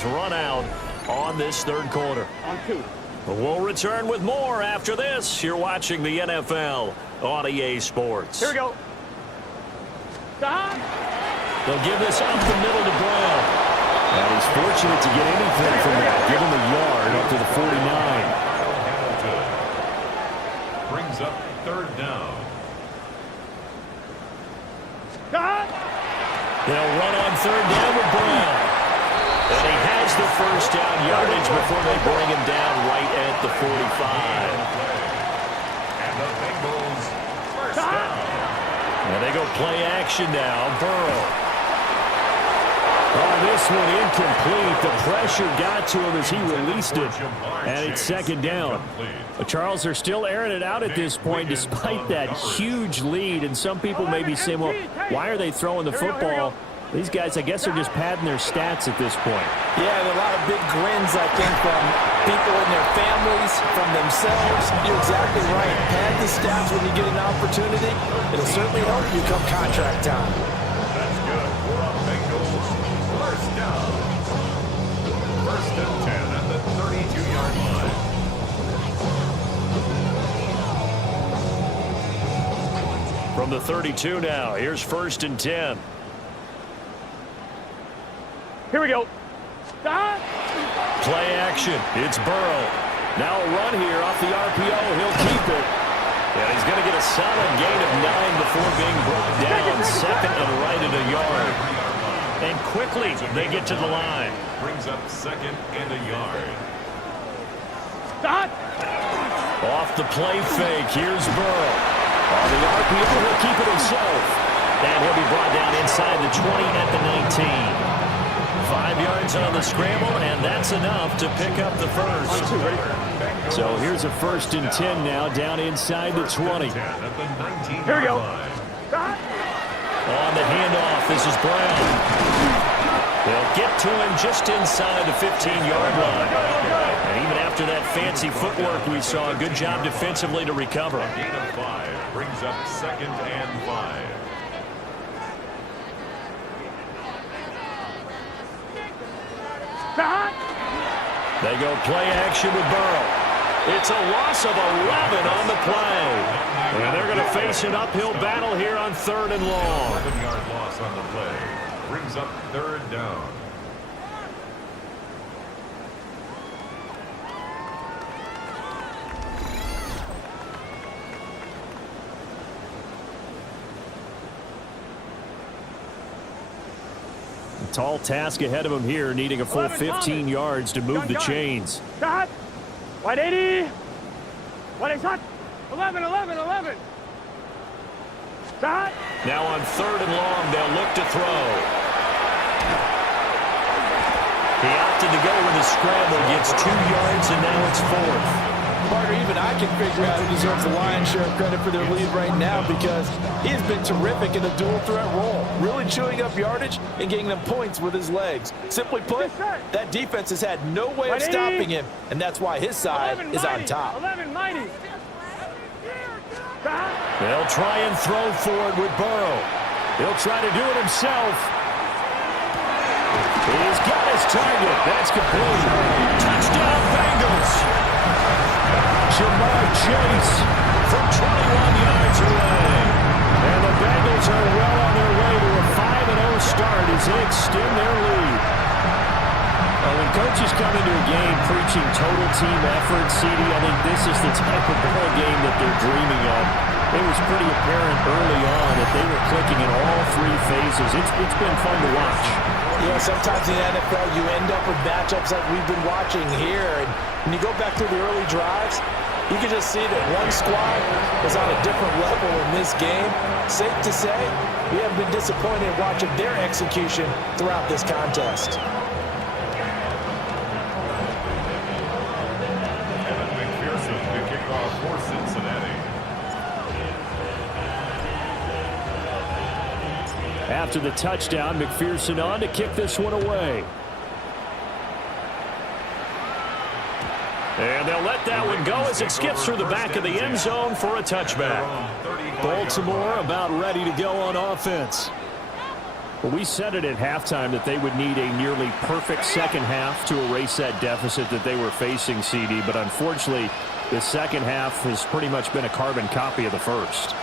has run out on this third quarter. On 2. We'll return with more after this. You're watching the NFL on EA Sports. Here we go. Stop. They'll give this up the middle to Brown. And he's fortunate to get anything from that. Give him a yard up to the 49. Brings up third down. Stop. They'll run on third down with Brown. And he has the first down yardage before they bring him down right at the 45. And the Bengals first down. And they go play action now. Burrow. Oh, this one incomplete. The pressure got to him as he released it. And it's second down. Charles, they're still airing it out at this point despite that huge lead. And some people may be saying, well, why are they throwing the football? These guys, I guess, are just padding their stats at this point. Yeah, there are a lot of big grins, I think, from people and their families, from themselves. You're exactly right. Pad the stats when you get an opportunity. It'll certainly help you come contract time. That's good. We're on Bengals first down. First and 10 at the 32-yard line. From the 32 now, here's first and 10. Here we go. Stop. Play action. It's Burrow. Now a run here off the RPO. He'll keep it. And he's going to get a solid gain of 9 before being brought down second and right at a yard. And quickly they get to the line. Brings up second and a yard. Stop. Off the play fake. Here's Burrow. On the RPO, he'll keep it himself. And he'll be brought down inside the 20 at the 19. 5 yards on the scramble, and that's enough to pick up the first. So here's a first and 10 now, down inside the 20. Here we go. On the handoff, this is Brown. They'll get to him just inside the 15-yard line. And even after that fancy footwork we saw, a good job defensively to recover. Gain of 5 brings up second and 5. They go play action with Burrow. It's a loss of 11 on the play. And they're going to face an uphill battle here on third and long. 11-yard loss on the play. Brings up third down. Tall task ahead of him here, needing a full 15 yards to move the chains. Stop. 180. 180. 11, 11, 11. Stop. Now on third and long, they'll look to throw. He opted to go with a scramble, gets 2 yards, and now it's fourth. Partner, even I can figure out who deserves the lion's share of credit for their lead right now because he has been terrific in a dual threat role, really chewing up yardage and getting them points with his legs. Simply put, that defense has had no way of stopping him, and that's why his side is on top. 11 mighty. They'll try and throw for it with Burrow. He'll try to do it himself. He's got his target. That's complete. Touchdown, Bengals. Jamar Chase from 21 yards away. And the Bengals are well on their way to a 5-0 start as they extend their lead. When coaches come into a game preaching total team effort, CD, I think this is the type of ball game that they're dreaming of. It was pretty apparent early on that they were clicking in all 3 phases. It's been fun to watch. Yeah, sometimes in the NFL you end up with matchups like we've been watching here. And when you go back through the early drives, you can just see that one squad is on a different level in this game. Safe to say, we haven't been disappointed watching their execution throughout this contest. After the touchdown, McPherson on to kick this one away. And they'll let that one go as it skips through the back of the end zone for a touchback. Baltimore about ready to go on offense. Well, we said it at halftime that they would need a nearly perfect second half to erase that deficit that they were facing, CD. But unfortunately, the second half has pretty much been a carbon copy of the first.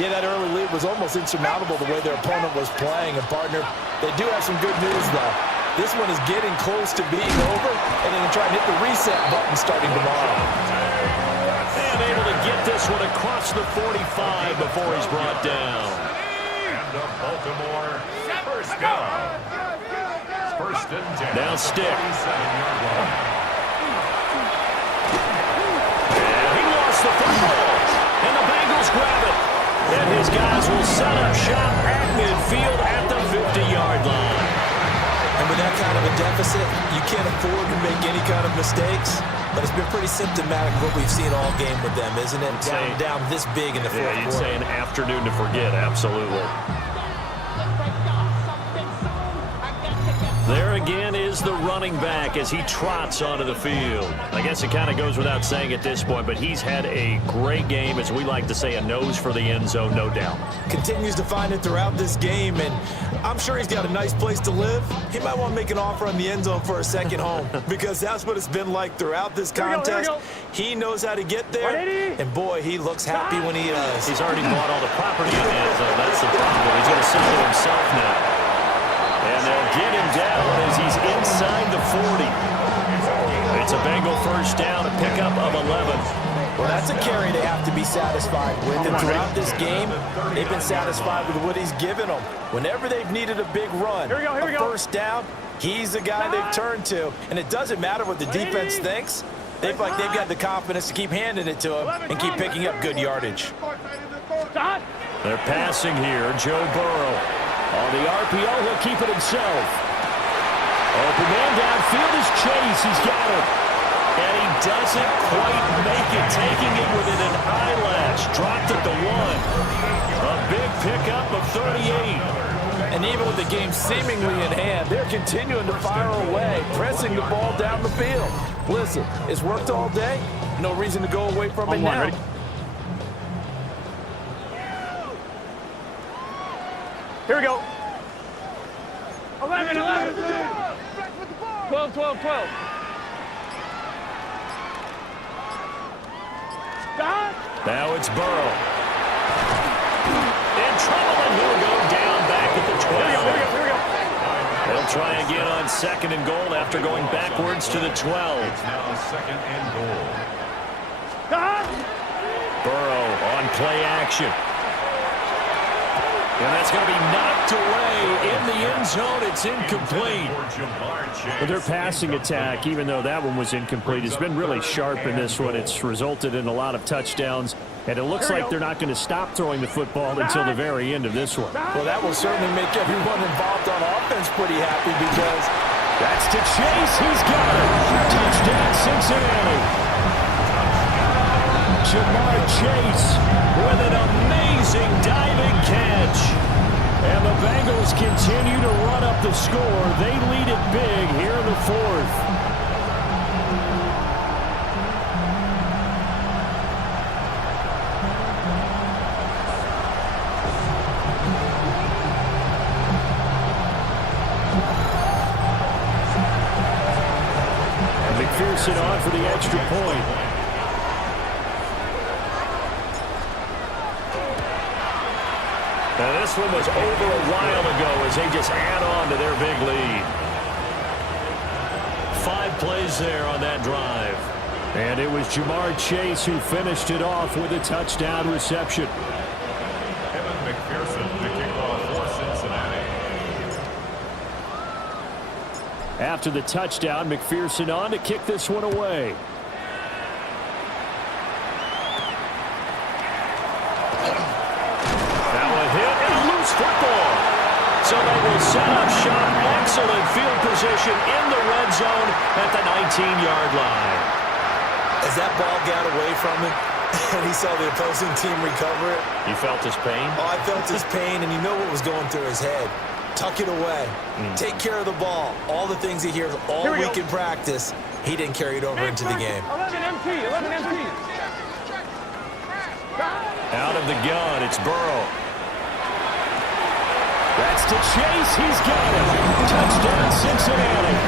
Yeah, that early lead was almost insurmountable the way their opponent was playing. And, partner, they do have some good news, though. This one is getting close to being over, and then try and hit the reset button starting tomorrow. And able to get this one across the 45 before he's brought down. And the Baltimore first down. First and 10. Now stick. 37-yard line. And he lost the football. And the Bengals grab it. And his guys will set up shop at midfield at the 50-yard line. And with that kind of a deficit, you can't afford to make any kind of mistakes. But it's been pretty symptomatic of what we've seen all game with them, isn't it? Down this big in the fourth quarter. You'd say an afternoon to forget, absolutely. There again is the running back as he trots onto the field. I guess it kind of goes without saying at this point, but he's had a great game, as we like to say, a nose for the end zone, no doubt. Continues to find it throughout this game, and I'm sure he's got a nice place to live. He might want to make an offer on the end zone for a second home, because that's what it's been like throughout this contest. He knows how to get there, and boy, he looks happy when he does. He's already bought all the property in the end zone. That's the problem. He's going to sell to himself now. And they'll get him down as he's inside the 40. It's a Bengal first down, a pickup of 11. Well, that's a carry they have to be satisfied with. And throughout this game, they've been satisfied with what he's given them. Whenever they've needed a big run, a first down, he's the guy they've turned to. And it doesn't matter what the defense thinks. They've got the confidence to keep handing it to him and keep picking up good yardage. They're passing here. Joe Burrow. On the RPO, he'll keep it himself. Open man downfield is Chase. He's got it. And he doesn't quite make it, taking it within an eyelash. Dropped at the 1. A big pickup of 38. And even with the game seemingly in hand, they're continuing to fire away, pressing the ball down the field. Listen, it's worked all day. No reason to go away from it now. Ready? Here we go. 11, 11. 12, 12, 12. Now it's Burrow. In trouble, and he'll go down back at the 12. Here we go. They'll try again on second and goal after going backwards to the 12. It's now second and goal. Burrow on play action. And that's going to be knocked away in the end zone. It's incomplete. But their passing attack, even though that one was incomplete, has been really sharp in this one. It's resulted in a lot of touchdowns. And it looks like they're not going to stop throwing the football until the very end of this one. Well, that will certainly make everyone involved on offense pretty happy, because that's to Chase. He's got it. Touchdown, Cincinnati. Jamar Chase with an amazing diving catch. And the Bengals continue to run up the score. They lead it big here in the fourth. And McPherson on for the extra point. Now this one was over a while ago as they just add on to their big lead. 5 plays there on that drive. And it was Jamar Chase who finished it off with a touchdown reception. Kevin McPherson, the kickoff for Cincinnati. After the touchdown, McPherson on to kick this one away. Football. So they will set up shop. Excellent field position in the red zone at the 19-yard line. As that ball got away from him and he saw the opposing team recover it. You felt his pain? Oh, I felt his pain, and you know what was going through his head. Tuck it away. Take care of the ball. All the things he hears all week in practice, he didn't carry it over into the game. 11 MT, 11 MT. Out of the gun, it's Burrow. That's Wants to chase. He's got it. Touchdown, Cincinnati.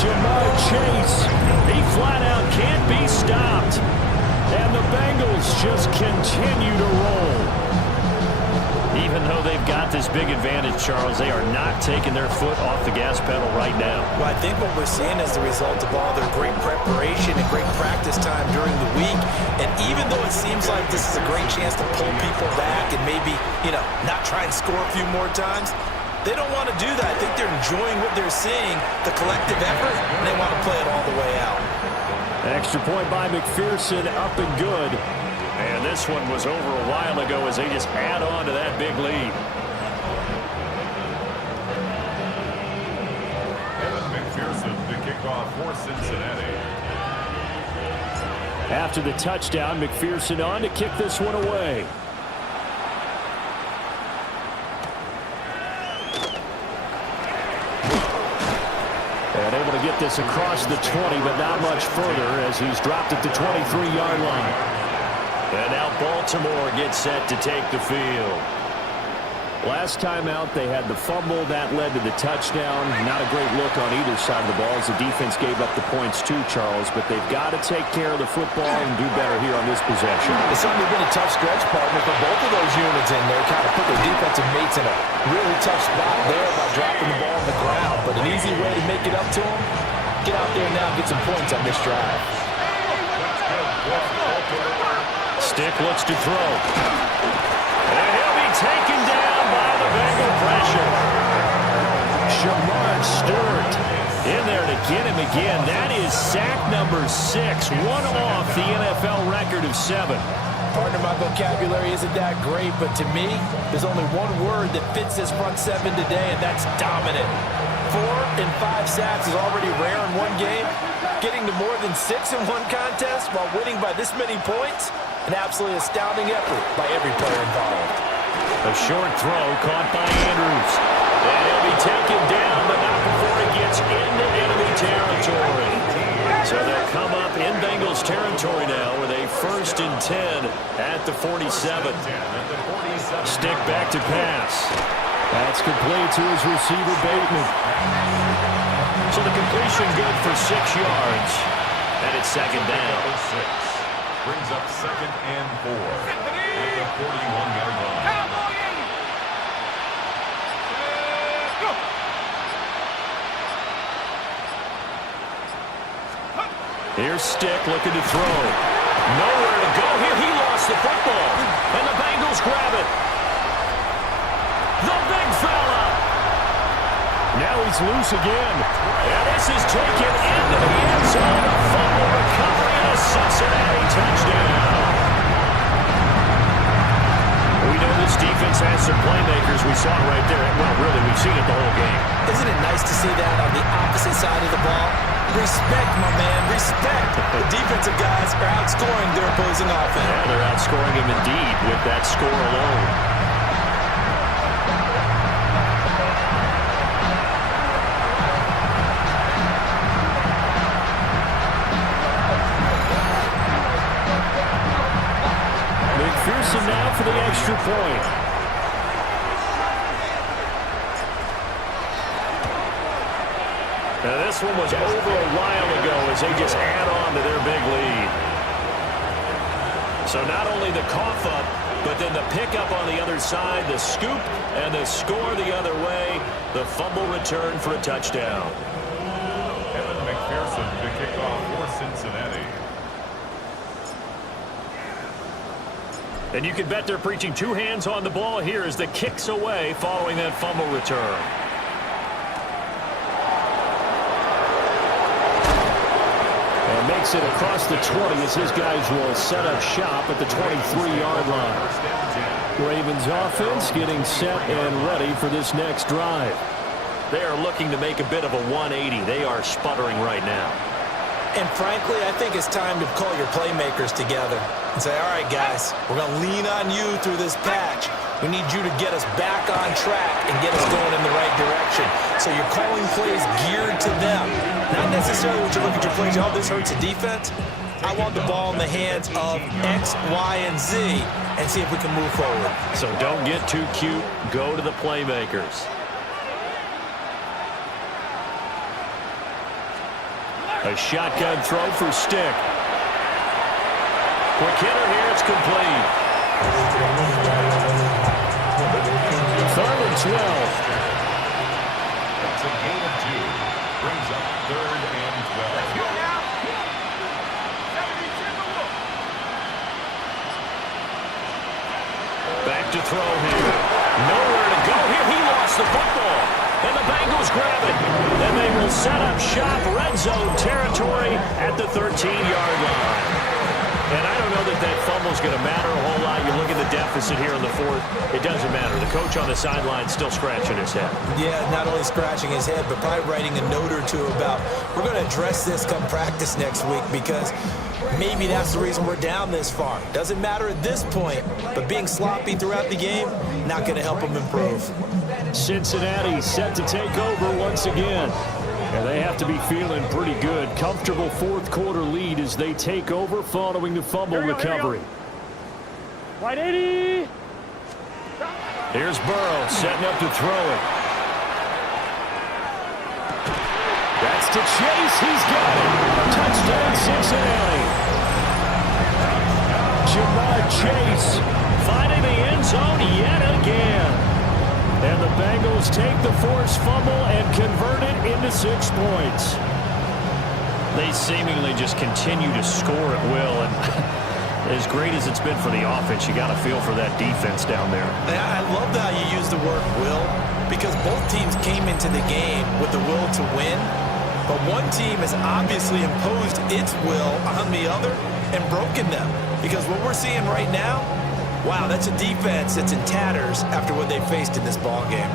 Jamar Chase. He flat out can't be stopped. And the Bengals just continue to roll. Even though they've got this big advantage, Charles, they are not taking their foot off the gas pedal right now. Well, I think what we're seeing is the result of all their great preparation and great practice time during the week. And even though it seems like this is a great chance to pull people back and maybe, not try and score a few more times, they don't want to do that. I think they're enjoying what they're seeing, the collective effort, and they want to play it all the way out. Extra point by McPherson, up and good. And this one was over a while ago as they just add on to that big lead. McPherson to kick off for Cincinnati. After the touchdown, McPherson on to kick this one away. And able to get this across the 20, but not much further as he's dropped at the 23-yard line. And now Baltimore gets set to take the field. Last time out, they had the fumble. That led to the touchdown. Not a great look on either side of the ball as the defense gave up the points too, Charles. But they've got to take care of the football and do better here on this possession. It's certainly been a tough stretch, partner, for both of those units in there. Kind of put their defensive mates in a really tough spot there by dropping the ball on the ground. But an easy way to make it up to them, get out there now and get some points on this drive. Stick looks to throw. And he'll be taken down by the Bengal pressure. Jamar Stewart In there to get him again. That is sack number 6. One off the NFL record of 7. Partner, my vocabulary isn't that great, but to me, there's only one word that fits this front 7 today, and that's dominant. 4 and 5 sacks is already rare in one game. Getting to more than 6 in one contest while winning by this many points, an absolutely astounding effort by every player involved. A short throw caught by Andrews. And he'll be taken down, but not before he gets into enemy territory. So they'll come up in Bengals territory now with a 1st and 10 at the 47. Stick back to pass. That's complete to his receiver, Bateman. So the completion good for 6 yards. And it's 2nd down. Brings up 2nd and 4 at the 41-yard line. Here's Stick looking to throw. Nowhere to go here. He lost the football. And the Bengals grab it. The big fella. Now he's loose again. And this is taken into the end zone. A fumble recovery and a Cincinnati touchdown. We know this defense has some playmakers. We saw it right there. Well, really, we've seen it the whole game. Isn't it nice to see that on the opposite side of the ball? Respect, my man, respect. The defensive guys are outscoring their opposing offense. Yeah, they're outscoring him indeed with that score alone. McPherson now for the extra point. Now this one was over a while ago as they just add on to their big lead. So not only the cough up, but then the pickup on the other side, the scoop, and the score the other way. The fumble return for a touchdown. Evan McPherson to kick off for Cincinnati. And you can bet they're preaching 2 hands on the ball here as the kick's away following that fumble return. And makes it across the 20 as his guys will set up shop at the 23-yard line. Ravens offense getting set and ready for this next drive. They are looking to make a bit of a 180. They are sputtering right now. And frankly, I think it's time to call your playmakers together and say, all right, guys, we're going to lean on you through this patch. We need you to get us back on track and get us going in the right direction. So you're calling plays geared to them. Not necessarily what you look at your plays, oh, this hurts the defense. I want the ball in the hands of X, Y, and Z and see if we can move forward. So don't get too cute. Go to the playmakers. A shotgun throw for Stick. Quick hitter here. It's complete. 3rd and 12. That's a gain of 2. Brings up 3rd and 12. Back to throw here. Nowhere to go here. He lost the football. And the Bengals grab it. Then they will set up shop, red zone territory at the 13-yard line. And I don't know that that fumble's going to matter a whole lot. You look at the deficit here in the 4th. It doesn't matter. The coach on the sideline still scratching his head. Yeah, not only scratching his head, but probably writing a note or two about, we're going to address this come practice next week because maybe that's the reason we're down this far. Doesn't matter at this point, but being sloppy throughout the game, not going to help him improve. Cincinnati set to take over once again. And they have to be feeling pretty good. Comfortable 4th quarter lead as they take over following the fumble recovery. Right 80. Here's Burrow setting up to throw it. That's to Chase. He's got it. Touchdown Cincinnati. Jamar Chase finding the end zone yet again. And the Bengals take the forced fumble and convert it into 6 points. They seemingly just continue to score at will. And as great as it's been for the offense, you got to feel for that defense down there. I love how you use the word will, because both teams came into the game with the will to win. But one team has obviously imposed its will on the other and broken them. Because what we're seeing right now, wow, that's a defense that's in tatters after what they faced in this ball game.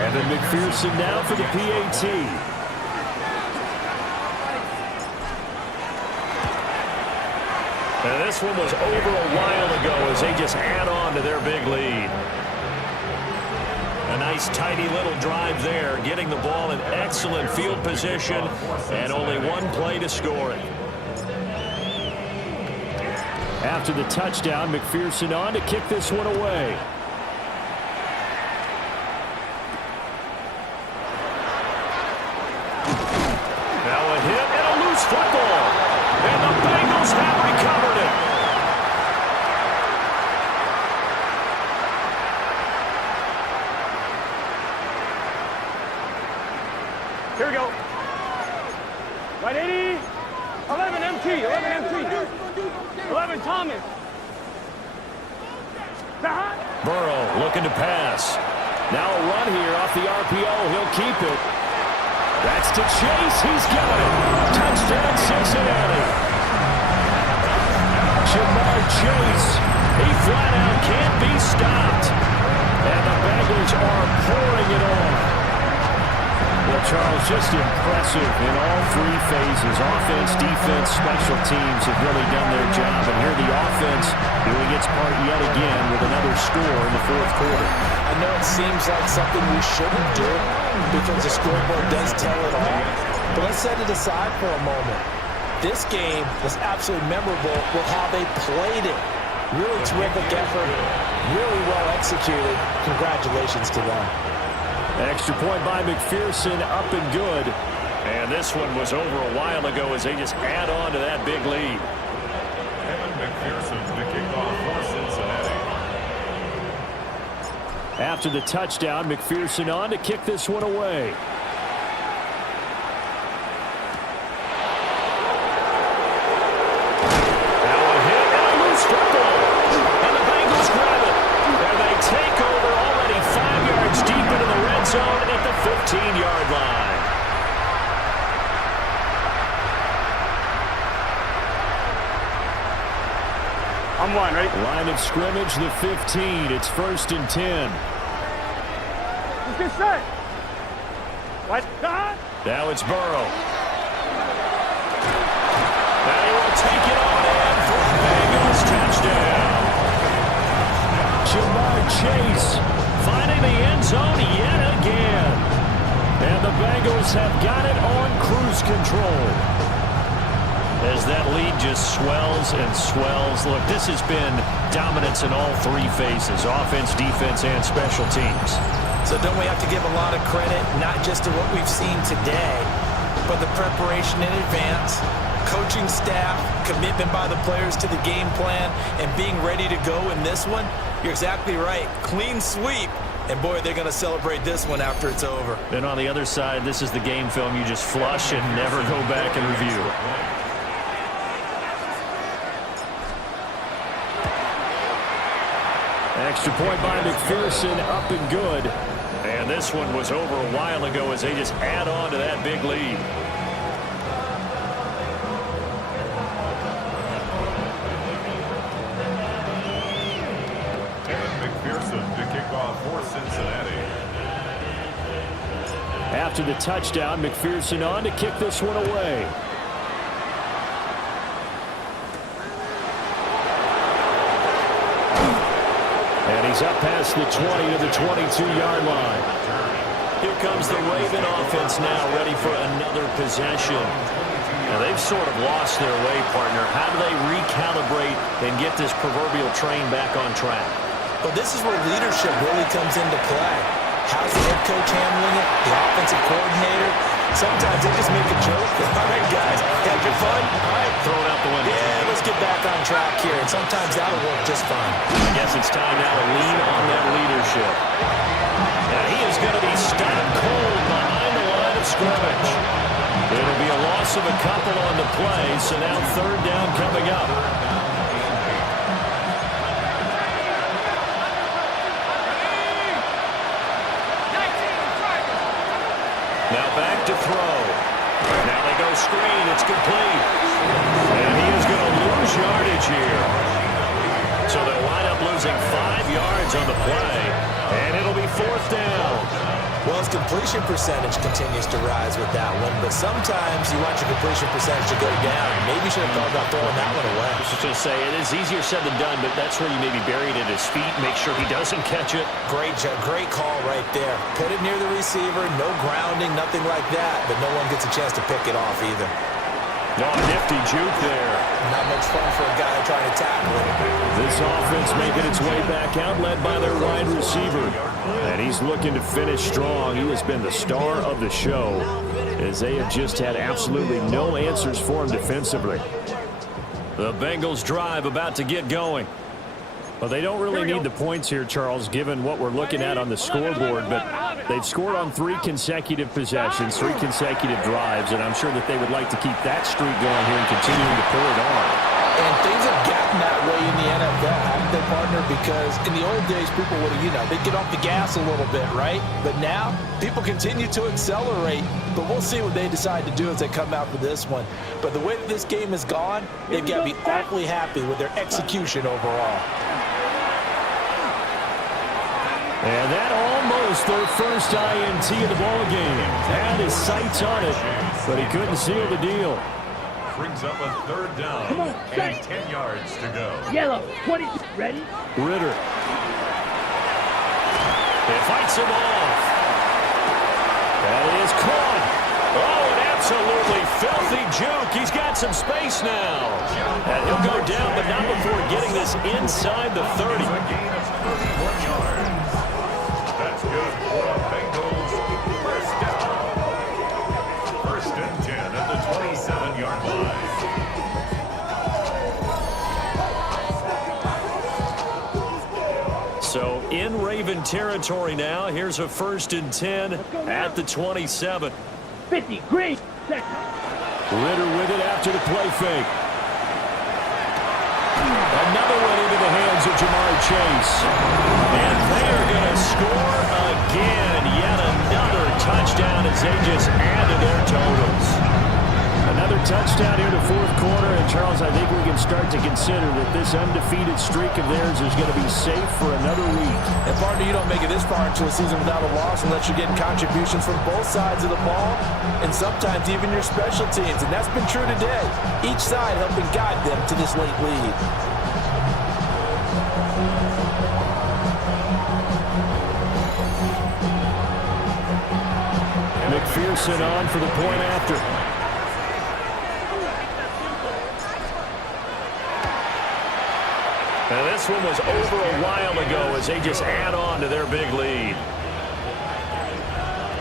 Evan McPherson now for the PAT. And this one was over a while ago as they just add on to their big lead. A nice, tidy little drive there, getting the ball in excellent field position, and only one play to score it. After the touchdown, McPherson on to kick this one away. Now a hit and a loose football. And the Bengals have recovered it. Here we go. Right 80. 11 MT. 11 MT. 11 Thomas. Burrow looking to pass. Now a run here off the RPO. He'll keep it. That's to Chase. He's got it. Touchdown Cincinnati. Jamar Chase. He flat out can't be stopped. And the Bengals are pouring it on. Well, Charles, just impressive in all 3 phases. Offense, defense, special teams have really done their job. And here the offense doing its part yet again with another score in the 4th quarter. I know it seems like something we shouldn't do because the scoreboard does tell it all. But let's set it aside for a moment. This game was absolutely memorable with how they played it. Really terrific effort, really well executed. Congratulations to them. Extra point by McPherson, up and good. And this one was over a while ago as they just add on to that big lead. Evan McPherson to kick off for Cincinnati. After the touchdown, McPherson on to kick this one away. Now a hit and a loose football. And the Bengals grab it. And they take over already 5 yards deep into the red zone at the 15-yard line. I'm one, right? Line of scrimmage, the 15. It's 1st and 10. Let's get set. What? Now it's Burrow. Now he will take it on in for a Bengals touchdown. Jamar Chase finding the end zone yet again. And the Bengals Bengals have got it on cruise control. As that lead just swells and swells. Look, this has been dominance in all three phases, offense, defense, and special teams. So don't we have to give a lot of credit, not just to what we've seen today, but the preparation in advance, coaching staff, commitment by the players to the game plan, and being ready to go in this one? You're exactly right. Clean sweep. And, boy, they're going to celebrate this one after it's over. And on the other side, this is the game film you just flush and never go back and review. Extra point by McPherson, up and good. And this one was over a while ago as they just add on to that big lead. McPherson to kick off for Cincinnati. After the touchdown, McPherson on to kick this one away. And he's up past the 20 to the 22-yard line. Here comes the Raven offense now, ready for another possession. Now, they've sort of lost their way, partner. How do they recalibrate and get this proverbial train back on track? Well, this is where leadership really comes into play. How's the head coach handling it? The offensive coordinator? Sometimes they just make a joke. All right, guys, had your fun? All right, Throw it out the window. yeah, let's get back on track here. And sometimes that'll work just fine. I guess it's time now to lean on that leadership. Now, he is going to be stopped cold behind the line of scrimmage. It'll be a loss of a couple on the play, so now third down coming up. Now back to throw. Now they go screen. It's complete. And he is going to lose yardage here. So they'll wind up losing 5 yards on the play. And it'll be fourth down. Well, his completion percentage continues to rise with that one, but sometimes you want your completion percentage to go down. Maybe you should have thought about throwing that one away. I was just going to say, it is easier said than done, but that's where you maybe bury it at his feet, make sure he doesn't catch it. Great call right there. Put it near the receiver, no grounding, nothing like that, but no one gets a chance to pick it off either. Oh, nifty juke there. Not much fun for a guy trying to tackle it. This offense making its way back out, led by their wide receiver. And he's looking to finish strong. He has been the star of the show, as they have just had absolutely no answers for him defensively. The Bengals drive about to get going. Well, they don't really need the points here, Charles, given what we're looking at on the scoreboard, but they've scored on 3 consecutive possessions, 3 consecutive drives, and I'm sure that they would like to keep that streak going here and continuing to pull it on. And things have gotten that way in the NFL, haven't they, partner? Because in the old days, people would have, they'd get off the gas a little bit, right? But now, people continue to accelerate, but we'll see what they decide to do as they come out for this one. But the way that this game has gone, they've got to be awfully happy with their execution overall. And that almost their first INT of the ball game. Had his sights on it, but he couldn't seal the deal. Brings up a third down and 10 yards to go. Yellow, 20, ready? Ritter. He fights him off. That is caught. Oh, an absolutely filthy juke. He's got some space now. And he'll go down, but not before getting this inside the 30. A gain of 31 yards. That's good for the Bengals. First down. First and 10 at the 27-yard line. So in Raven territory now. Here's a first and 10 at the 27. 50, green, set. Ritter with it after the play fake. Another one into the hands of Jamar Chase. And they are going to score again. Yet another touchdown as they just add to their totals. Another touchdown here in the fourth quarter. And, Charles, I think we can start to consider that this undefeated streak of theirs is going to be safe for another week. And, partner, you don't make it this far into a season without a loss unless you're getting contributions from both sides of the ball and sometimes even your special teams. And that's been true today. Each side helping guide them to this late lead. McPherson McPherson on for the point after. And this one was over a while ago as they just add on to their big lead.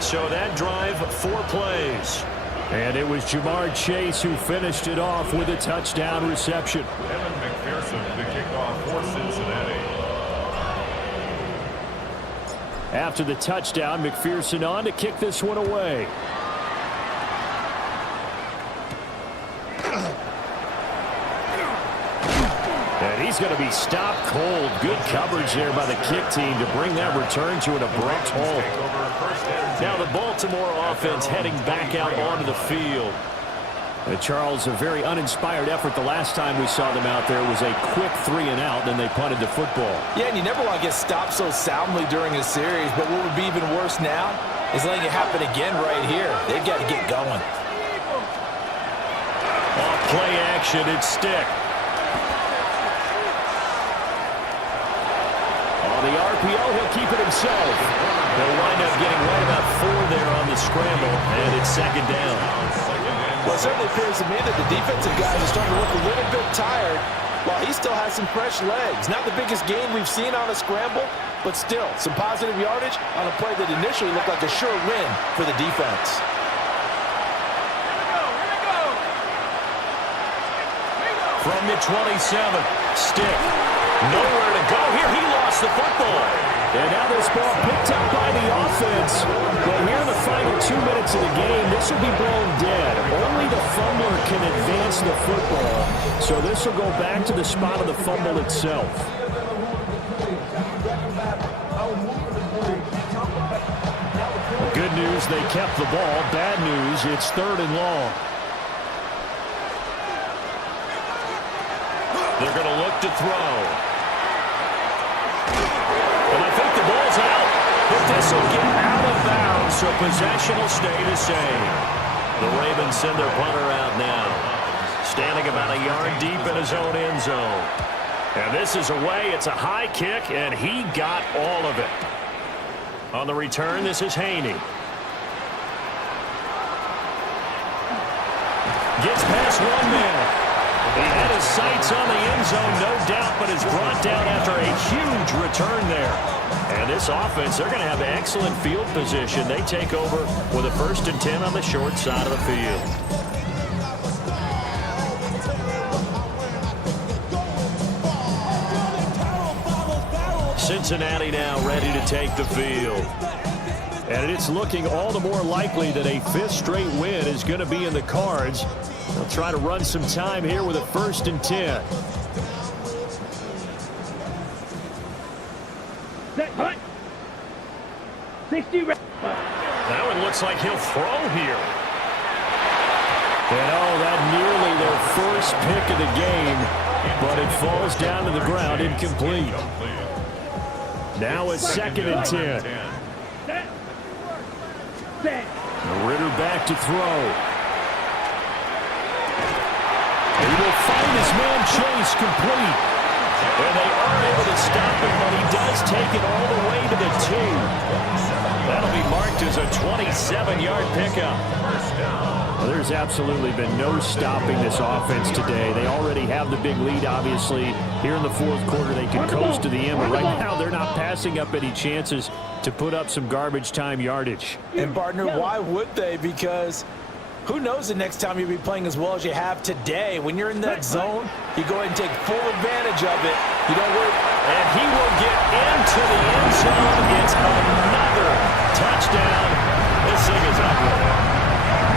So that drive, 4 plays. And it was Jamar Chase who finished it off with a touchdown reception. Evan McPherson, the kickoff for Cincinnati. After the touchdown, McPherson on to kick this one away. And he's going to be stopped cold. Good coverage there by the kick team to bring that return to an abrupt halt. Now the Baltimore offense heading back out onto the field. Charles, a very uninspired effort the last time we saw them out there was a quick 3-and-out, then they punted the football. Yeah, and you never want to get stopped so soundly during a series, but what would be even worse now is letting it happen again right here. They've got to get going. Off play action, it's Stick. On the RPO, he'll keep it himself. They'll wind up getting right about 4 there on the scramble, and it's 2nd down. Well, it certainly appears to me that the defensive guys are starting to look a little bit tired while he still has some fresh legs. Not the biggest gain we've seen on a scramble, but still some positive yardage on a play that initially looked like a sure win for the defense. From the 27, Stick. Nowhere to go here. He lost the football. And now this ball picked up by the offense. But here in the final 2 minutes of the game, this will be blown dead. Only the fumbler can advance the football. So this will go back to the spot of the fumble itself. Good news, they kept the ball. Bad news, it's 3rd and long. They're going to look to throw. And I think the ball's out. But this will get out of bounds, so possession will stay the same. The Ravens send their punter out now. Standing about a yard deep in his own end zone. And this is away. It's a high kick, and he got all of it. On the return, this is Haney. Gets past one man. He had his sights on the end zone, no doubt, but is brought down after a huge return there. And this offense, they're going to have excellent field position. They take over with a 1st and 10 on the short side of the field. Cincinnati now ready to take the field. And it's looking all the more likely that a 5th straight win is going to be in the cards. They'll try to run some time here with a 1st and 10. Set, hut. 60 ready. Now it looks like he'll throw here. And oh, that nearly their first pick of the game, but it falls down to the ground incomplete. Now it's 2nd and 10. Set. Set. Ritter back to throw. He will find his man Chase complete. And they are able to stop him, but he does take it all the way to the 2. That'll be marked as a 27-yard pickup. Well, there's absolutely been no stopping this offense today. They already have the big lead, obviously. Here in the 4th quarter, they can coast to the end, but right now they're not passing up any chances to put up some garbage time yardage. And, partner, why would they? Because who knows the next time you'll be playing as well as you have today. When you're in that zone, you go ahead and take full advantage of it. You don't worry. And he will get into the end zone. It's another touchdown. This thing is ugly.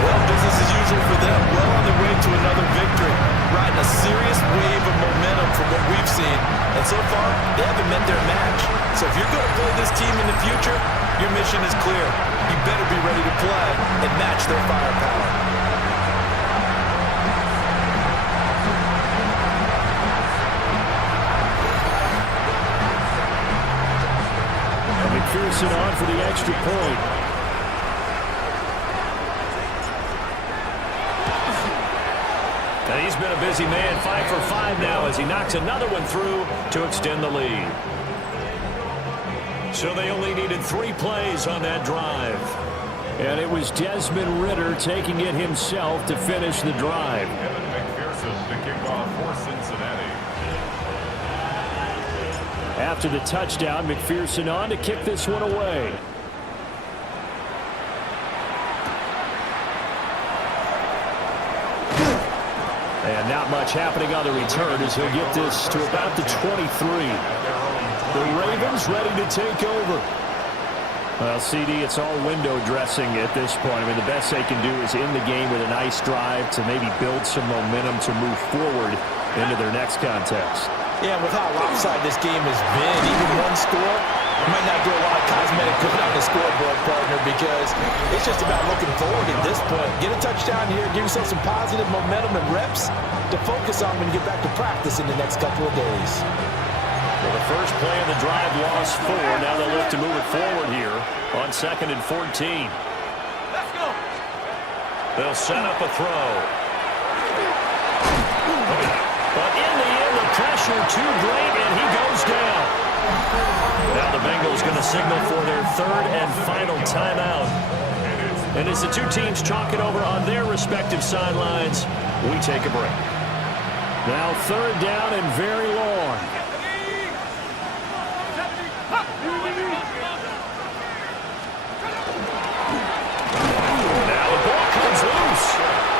Well, business as usual for them. Well on their way to another victory. Riding a serious wave of momentum from what we've seen. And so far, they haven't met their match. So if you're going to play this team in the future, your mission is clear. You better be ready to play and match their firepower. McPherson on for the extra point. And he's been a busy man, 5 for 5 now as he knocks another one through to extend the lead. So they only needed 3 plays on that drive. And it was Desmond Ridder taking it himself to finish the drive. Kevin McPherson to kick off for Cincinnati. After the touchdown, McPherson on to kick this one away. And not much happening on the return as he'll get this to about the 23. The Ravens ready to take over. Well, CD, it's all window dressing at this point. I mean, the best they can do is end the game with a nice drive to maybe build some momentum to move forward into their next contest. Yeah, with how lopsided this game has been, even one score might not do a lot of cosmetic good on the scoreboard, partner, because it's just about looking forward at this point. Get a touchdown here, give yourself some positive momentum and reps to focus on when you get back to practice in the next couple of days. Well, the first play of the drive lost 4. Now they'll look to move it forward here on 2nd and 14. Let's go. They'll set up a throw. But in the end, the pressure too great, and he goes down. Now the Bengals going to signal for their 3rd and final timeout. And as the two teams chalk it over on their respective sidelines, we take a break. Now 3rd down and very long. Now the ball comes loose.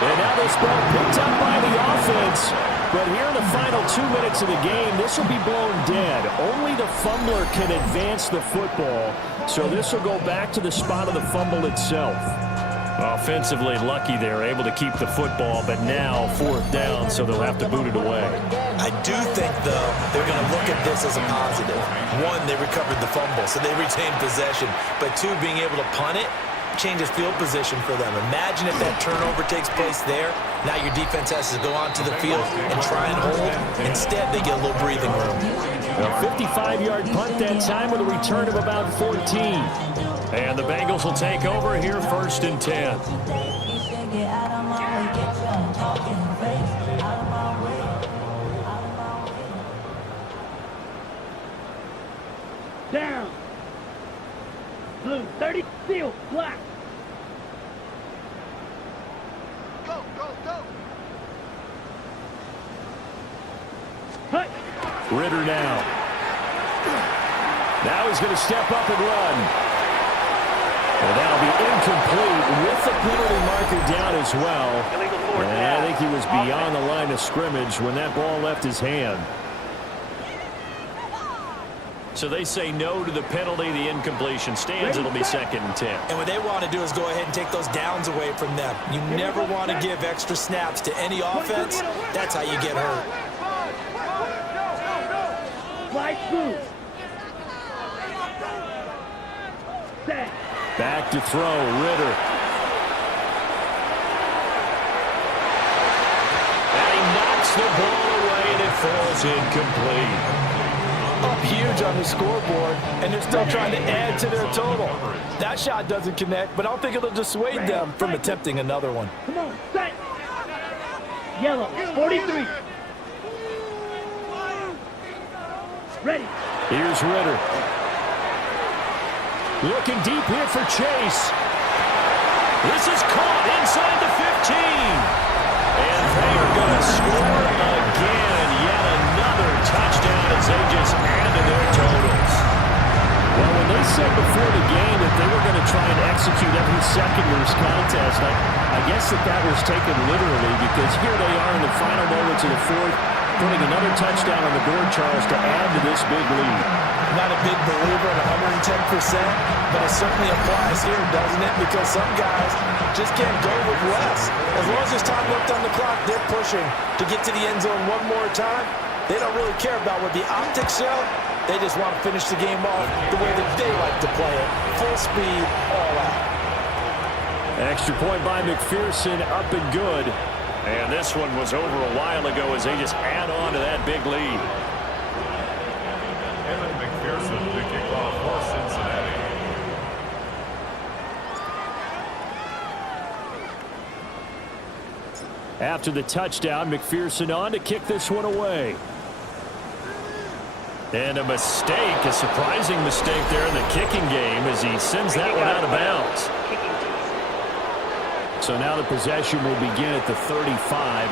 And now this ball picked up by the offense. But here in the final 2 minutes of the game, this will be blown dead. Only the fumbler can advance the football. So this will go back to the spot of the fumble itself. Offensively lucky they're able to keep the football, but now 4th down, so they'll have to boot it away. I do think, though, they're going to look at this as a positive. 1, they recovered the fumble, so they retained possession. But 2, being able to punt it changes field position for them. Imagine if that turnover takes place there. Now your defense has to go onto the field and try and hold. Instead, they get a little breathing room. A 55-yard punt that time with a return of about 14. And the Bengals will take over here 1st and 10. Down. Blue, 30, steel, black. Go, go, go. Hut. Ridder now. Now he's going to step up and run. And that'll be incomplete with the penalty marker down as well. And I think he was beyond the line of scrimmage when that ball left his hand. So they say no to the penalty. The incompletion stands. It'll be 2nd and 10. And what they want to do is go ahead and take those downs away from them. You never want to give extra snaps to any offense. That's how you get hurt. Fly smooth. Set. Back to throw, Ridder. And he knocks the ball away, and it falls incomplete. Up huge on the scoreboard, and they're still trying to add to their total. That shot doesn't connect, but I don't think it'll dissuade them from attempting another one. Come on, set. Yellow, 43. Ready. Here's Ridder. Looking deep here for Chase. This is caught inside the 15. And they are going to score again. Yet another touchdown as they just add to their totals. Well, when they said before the game that they were going to try and execute every second of this contest, I guess that was taken literally, because here they are in the final moments of the 4th, putting another touchdown on the board, Charles, to add to this big lead. Not a big believer at 110%, but it certainly applies here, doesn't it? Because some guys just can't go with less. As long as there's time left on the clock, they're pushing to get to the end zone one more time. They don't really care about what the optics show. They just want to finish the game off the way that they like to play it. Full speed, all out. Extra point by McPherson, up and good. And this one was over a while ago as they just add on to that big lead. Kevin McPherson to kick off for Cincinnati. After the touchdown, McPherson on to kick this one away. And a mistake, a surprising mistake there in the kicking game as he sends that one out of bounds. So now the possession will begin at the 35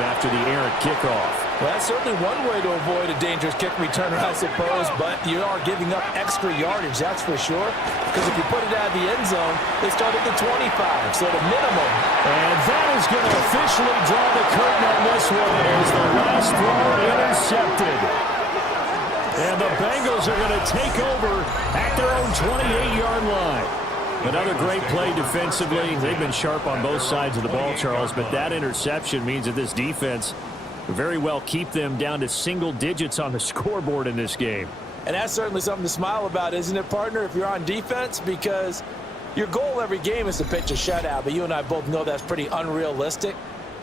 after the errant kickoff. Well, that's certainly one way to avoid a dangerous kick returner, I suppose, but you are giving up extra yardage, that's for sure. Because if you put it out of the end zone, they start at the 25, so the minimum. And that is going to officially draw the curtain on this one as the last throw intercepted. And the Bengals are going to take over at their own 28-yard line. Another great play defensively. They've been sharp on both sides of the ball, Charles, but that interception means that this defense very well keep them down to single digits on the scoreboard in this game. And that's certainly something to smile about, isn't it, partner, if you're on defense? Because your goal every game is to pitch a shutout, but you and I both know that's pretty unrealistic.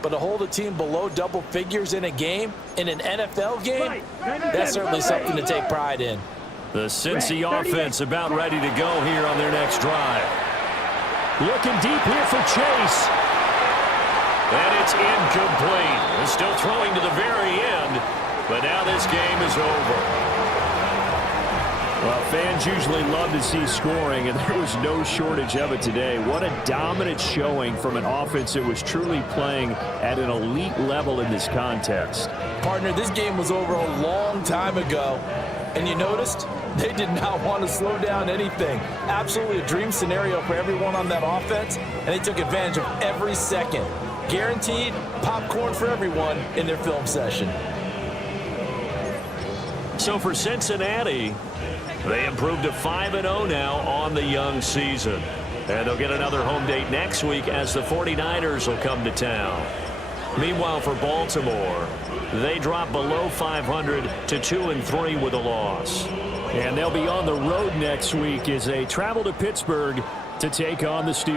But to hold a team below double figures in a game, in an NFL game, that's certainly something to take pride in. The Cincy offense about ready to go here on their next drive. Looking deep here for Chase. And it's incomplete. They're still throwing to the very end, but now this game is over. Well, fans usually love to see scoring, and there was no shortage of it today. What a dominant showing from an offense that was truly playing at an elite level in this context. Partner, this game was over a long time ago, and you noticed they did not want to slow down anything. Absolutely a dream scenario for everyone on that offense, and they took advantage of every second. Guaranteed popcorn for everyone in their film session. So for Cincinnati, they improved to 5-0 now on the young season. And they'll get another home date next week as the 49ers will come to town. Meanwhile, for Baltimore, they drop below 500 to 2-3 with a loss. And they'll be on the road next week as they travel to Pittsburgh to take on the Steelers.